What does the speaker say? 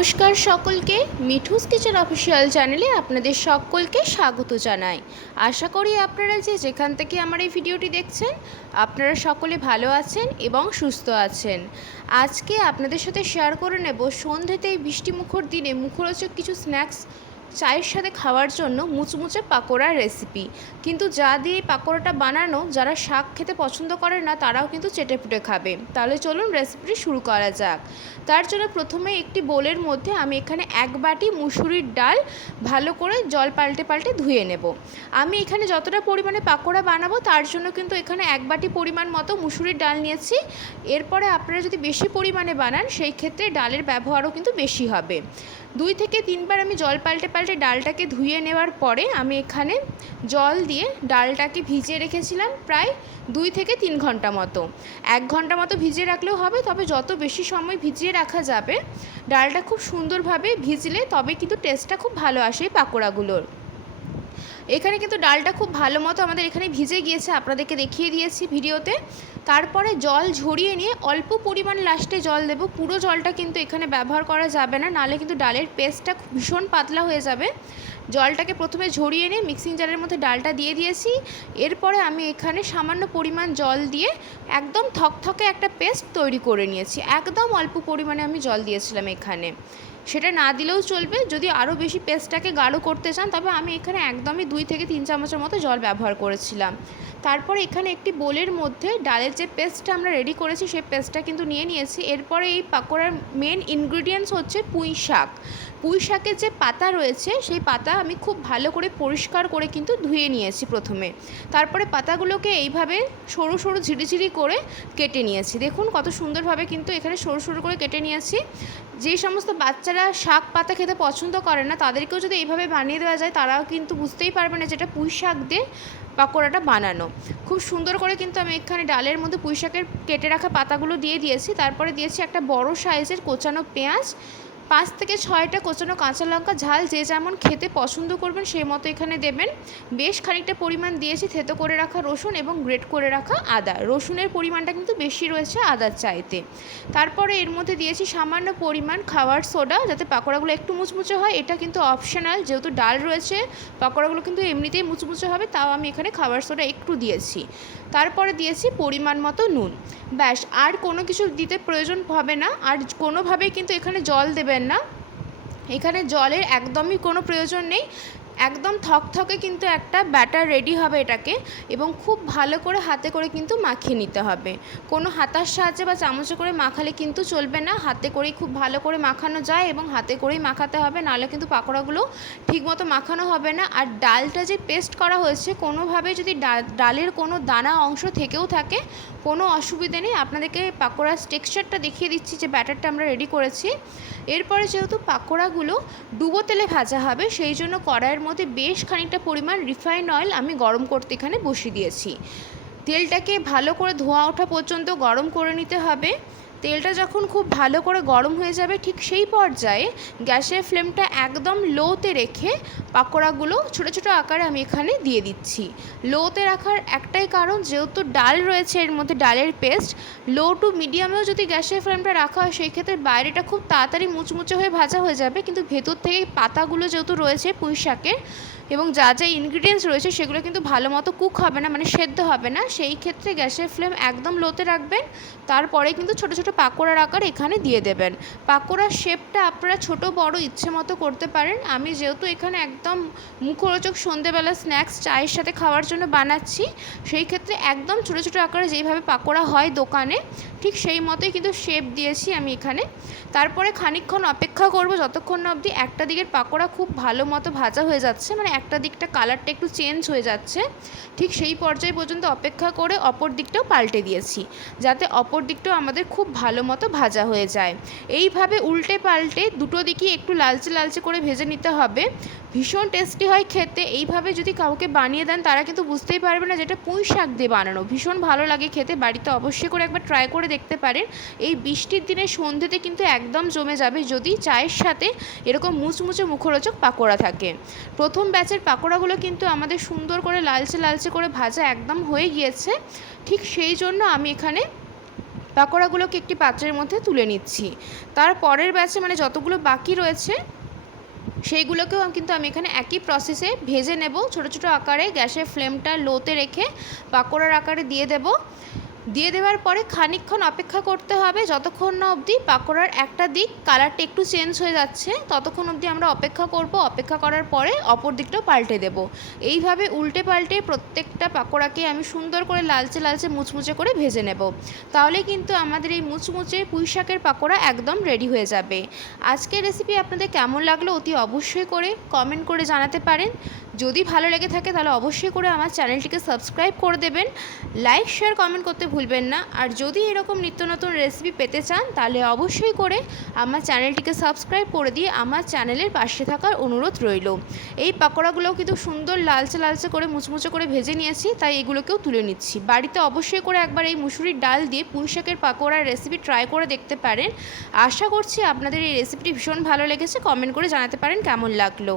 নমস্কার সকলকে, Mithu's kitchen official চ্যানেলে আপনাদের সকলকে স্বাগত জানাই। আশা করি আপনারা যেখান থেকে আমার এই ভিডিওটি দেখছেন আপনারা সকলে ভালো আছেন এবং সুস্থ আছেন। আজকে আপনাদের সাথে শেয়ার করে নেব সন্ধ্যেতে এই বৃষ্টিমুখর দিনে মুখরোচক কিছু স্ন্যাক্স চায়ের সাথে খাওয়ার জন্য মুচমুচে পাকোড়ার রেসিপি। কিন্তু যা দিয়ে এই পাকোড়াটা বানানো, যারা শাক খেতে পছন্দ করে না তারাও কিন্তু চেটেপুটে খাবে। তাহলে চলুন রেসিপিটি শুরু করা যাক। তার জন্য প্রথমে একটি বোলের মধ্যে আমি এখানে 1 বাটি মুসুরির ডাল ভালো করে জল পাল্টে পাল্টে ধুয়ে নেব। আমি এখানে যতটা পরিমাণে পাকোড়া বানাবো তার জন্য কিন্তু এখানে 1 বাটি পরিমাণ মতো মুসুরির ডাল নিয়েছি। এরপরে আপনারা যদি বেশি পরিমাণে বানান সেই ক্ষেত্রে ডালের ব্যবহারও কিন্তু বেশি হবে। 2 থেকে 3 বার আমি জল পাল্টে পাল্টে ডালটাকে ধুয়ে নেওয়ার পরে আমি এখানে জল দিয়ে ডালটাকে ভিজিয়ে রেখেছিলাম প্রায় 2 থেকে 3 ঘন্টা মতো। 1 ঘন্টা মতো ভিজিয়ে রাখলেও হবে, তবে যত বেশি সময় ভিজিয়ে রাখা যাবে ডালটা খুব সুন্দরভাবে ভিজলে তবে কিন্তু টেস্টটা খুব ভালো আসে পাকোড়াগুলোর। এখানে কিন্তু ডালটা খুব ভালো মতো আমাদের এখানে ভিজে গিয়েছে, আপনাদেরকে দেখিয়ে দিয়েছি ভিডিওতে। তারপরে জল ঝরিয়ে নিয়ে অল্প পরিমাণ লাস্টে জল দেব, পুরো জলটা কিন্তু এখানে ব্যবহার করা যাবে না, নাহলে কিন্তু ডালের পেস্টটা ভীষণ পাতলা হয়ে যাবে। জলটাকে প্রথমে ঝরিয়ে নিয়ে মিক্সিং জারের মধ্যে ডালটা দিয়ে দিয়েছি। এরপরে আমি এখানে সামান্য পরিমাণ জল দিয়ে একদম থকথকে একটা পেস্ট তৈরি করে নিয়েছি। একদম অল্প পরিমাণে আমি জল দিয়েছিলাম এখানে, সেটা না দিলেও চলবে। যদি আরও বেশি পেস্টটাকে গাঢ় করতে চান তবে আমি এখানে একদমই 2 থেকে 3 চামচের মতো জল ব্যবহার করেছিলাম। তারপরে এখানে একটি বোলের মধ্যে ডালের যে পেস্টটা আমরা রেডি করেছি সেই পেস্টটা কিন্তু নিয়ে নিয়েছি। এরপরে এই পাকোড়ার মেন ইনগ্রিডিয়েন্টস হচ্ছে পুঁই শাক। পুঁই শাকের যে পাতা রয়েছে সেই পাতা আমি খুব ভালো করে পরিষ্কার করে কিন্তু ধুয়ে নিয়েছি প্রথমে। তারপরে পাতাগুলোকে এইভাবে সরু সরু ঝিরিঝিরি করে কেটে নিয়েছি। দেখুন কত সুন্দরভাবে কিন্তু এখানে সরু সরু করে কেটে নিয়েছি। যে সমস্ত বাচ্চারা শাক পাতা খেতে পছন্দ করে না তাদেরকেও যদি এইভাবে বানিয়ে দেওয়া যায় তারাও কিন্তু বুঝতেই পারবে না যেটা পুঁই শাক দিয়ে পাকোড়াটা বানানো। খুব সুন্দর করে কিন্তু আমি এখানে ডালের মধ্যে পুঁই শাকের কেটে রাখা পাতাগুলো দিয়ে দিয়েছি। তারপরে দিয়েছি একটা বড় সাইজের কোচানো পেঁয়াজ, 5 থেকে 6টা কোচানো কাঁচা লঙ্কা, ঝাল যে যেমন খেতে পছন্দ করবেন সেই মতো এখানে দেবেন। বেশ খানিকটা পরিমাণ দিয়েছি থেতো করে রাখা রসুন এবং গ্রেট করে রাখা আদা। রসুনের পরিমাণটা কিন্তু বেশি রয়েছে আদার চাইতে। তারপরে এর মধ্যে দিয়েছি সামান্য পরিমাণ খাবার সোডা, যাতে পাকোড়াগুলো একটু মুচমুচে হয়। এটা কিন্তু অপশনাল, যেহেতু ডাল রয়েছে পাকোড়াগুলো কিন্তু এমনিতেই মুচমুচে হবে, তাও আমি এখানে খাবার সোডা একটু দিয়েছি। তারপরে দিয়েছি পরিমাণ মতো নুন। ব্যাস, আর কোনো কিছু দিতে প্রয়োজন হবে না। আর কোনোভাবেই কিন্তু এখানে জল দেবেন না, এখানে জলের একদমই কোনো প্রয়োজন নেই। একদম থকথকে কিন্তু একটা ব্যাটার রেডি হবে এটাকে, এবং খুব ভালো করে হাতে করে কিন্তু মাখিয়ে নিতে হবে। কোনো হাতার সাহায্যে বা চামচে করে মাখালে কিন্তু চলবে না, হাতে করেই খুব ভালো করে মাখানো যায় এবং হাতে করেই মাখাতে হবে, নাহলে কিন্তু পাকোড়াগুলো ঠিকমতো মাখানো হবে না। আর ডালটা যে পেস্ট করা হয়েছে, কোনোভাবে যদি ডালের কোনো দানা অংশ থেকেও থাকে কোনো অসুবিধে নেই। আপনাদেরকে পাকোড়ার টেক্সচারটা দেখিয়ে দিচ্ছি যে ব্যাটারটা আমরা রেডি করেছি। এরপরে যেহেতু পাকোড়াগুলো ডুবো তেলে ভাজা হবে সেই জন্য কড়াইয়ের মধ্যে বেশ খানিকটা পরিমাণ রিফাইন্ড অয়েল আমি গরম করতে এখানে বসিয়ে দিয়েছি। তেলটাকে ভালো করে ধোঁয়া ওঠা পর্যন্ত গরম করে নিতে হবে। তেলটা যখন খুব ভালো করে গরম হয়ে যাবে ঠিক সেই পর্যায়ে গ্যাসের ফ্লেমটা একদম লোতে রেখে পাকোড়াগুলো ছোটো ছোটো আকারে আমি এখানে দিয়ে দিচ্ছি। লোতে রাখার একটাই কারণ, যেহেতু ডাল রয়েছে এর মধ্যে, ডালের পেস্ট, লো টু মিডিয়ামেও যদি গ্যাসের ফ্লেমটা রাখা হয় সেই ক্ষেত্রে বাইরেটা খুব তাড়াতাড়ি মুচমুচে হয়ে ভাজা হয়ে যাবে, কিন্তু ভেতর থেকে পাতাগুলো যেহেতু রয়েছে পুঁই শাকের এবং যা যা ইনগ্রিডিয়েন্টস রয়েছে সেগুলো কিন্তু ভালো মতো কুক হবে না, মানে সেদ্ধ হবে না। সেই ক্ষেত্রে গ্যাসের ফ্লেম একদম লোতে রাখবেন। তারপরে কিন্তু ছোটো ছোটো পাকোড়ার আকার এখানে দিয়ে দেবেন। পাকোড়ার শেপটা আপনারা ছোট বড় ইচ্ছে মতো করতে পারেন। আমি যেহেতু এখানে একদম মুখরোচক সন্ধেবেলা স্ন্যাক্স চায়ের সাথে খাওয়ার জন্য বানাচ্ছি, সেই ক্ষেত্রে একদম ছোটো ছোটো আকারে যেইভাবে পাকোড়া হয় দোকানে ঠিক সেই মতোই কিন্তু শেপ দিয়েছি আমি এখানে। তারপরে খানিকক্ষণ অপেক্ষা করব যতক্ষণ না অবধি একটা দিকের পাকোড়া খুব ভালো মতো ভাজা হয়ে যাচ্ছে, মানে একটা দিকটা কালারটা একটু চেঞ্জ হয়ে যাচ্ছে। ঠিক সেই পর্যায় পর্যন্ত অপেক্ষা করে অপর দিকটাও পাল্টে দিয়েছি, যাতে অপর দিকটাও আমাদের খুব ভালো মতো ভাজা হয়ে যায়। এইভাবে উল্টে পাল্টে দুটো দিকই একটু লালচে লালচে করে ভেজে নিতে হবে। ভীষণ টেস্টি হয় খেতে। এইভাবে যদি কাউকে বানিয়ে দেন তারা কিন্তু বুঝতেই পারবে না যেটা পুঁই শাক দিয়ে বানানো। ভীষণ ভালো লাগে খেতে, বাড়িতে অবশ্যই করে একবার ট্রাই করে দেখতে পারেন। এই বৃষ্টির দিনে সন্ধ্যেতে কিন্তু একদম জমে যাবে যদি চায়ের সাথে এরকম মুচমুচে মুখরোচক পাকোড়া থাকে। প্রথম ব্যাচের পাকোড়াগুলো কিন্তু আমাদের সুন্দর করে লালচে লালচে করে ভাজা একদম হয়ে গিয়েছে। ঠিক সেই জন্য আমি এখানে পাকোড়াগুলোকে একটি পাত্রের মধ্যে তুলে নিচ্ছি। তার পরের ব্যাচে মানে যতগুলো বাকি রয়েছে সেইগুলোকেও কিন্তু আমি এখানে একই প্রসেসে ভেজে নেব। ছোট ছোট আকারে গ্যাসের ফ্লেমটা লোতে রেখে পাকোড়ার আকারে দিয়ে দেব। দিয়ে দেওয়ার পরে খানিকক্ষণ অপেক্ষা করতে হবে, যতক্ষণ না অবধি পাকোড়ার একটা দিক কালারটা একটু চেঞ্জ হয়ে যাচ্ছে ততক্ষণ অবধি আমরা অপেক্ষা করব। অপেক্ষা করার পরে অপর দিকটাও পাল্টে দেব। এইভাবে উল্টে পাল্টে প্রত্যেকটা পাকোড়াকে আমি সুন্দর করে লালচে লালচে মুচমুচে করে ভেজে নেব। তাহলে কিন্তু আমাদের এই মুচমুচে পুঁই শাকের পাকোড়া একদম রেডি হয়ে যাবে। আজকের রেসিপি আপনাদের কেমন লাগলো অতি অবশ্যই করে কমেন্ট করে জানাতে পারেন। যদি ভালো লেগে থাকে তাহলে অবশ্যই করে আমার চ্যানেলটিকে সাবস্ক্রাইব করে দেবেন। লাইক শেয়ার কমেন্ট করতে ভুলবেন না। আর যদি এরকম নিত্য নতুন রেসিপি পেতে চান তাহলে অবশ্যই করে আমার চ্যানেলটিকে সাবস্ক্রাইব করে দিয়ে আমার চ্যানেলের পাশে থাকার অনুরোধ রইল। এই পাকোড়াগুলোও কিন্তু সুন্দর লালচে লালচে করে মুচমুচে করে ভেজে নিয়েছি, তাই এগুলোকেও তুলে নিচ্ছি। বাড়িতে অবশ্যই করে একবার এই মুসুরির ডাল দিয়ে পুঁই শাকের পাকোড়ার রেসিপি ট্রাই করে দেখতে পারেন। আশা করছি আপনাদের এই রেসিপিটি ভীষণ ভালো লেগেছে। কমেন্ট করে জানাতে পারেন কেমন লাগলো।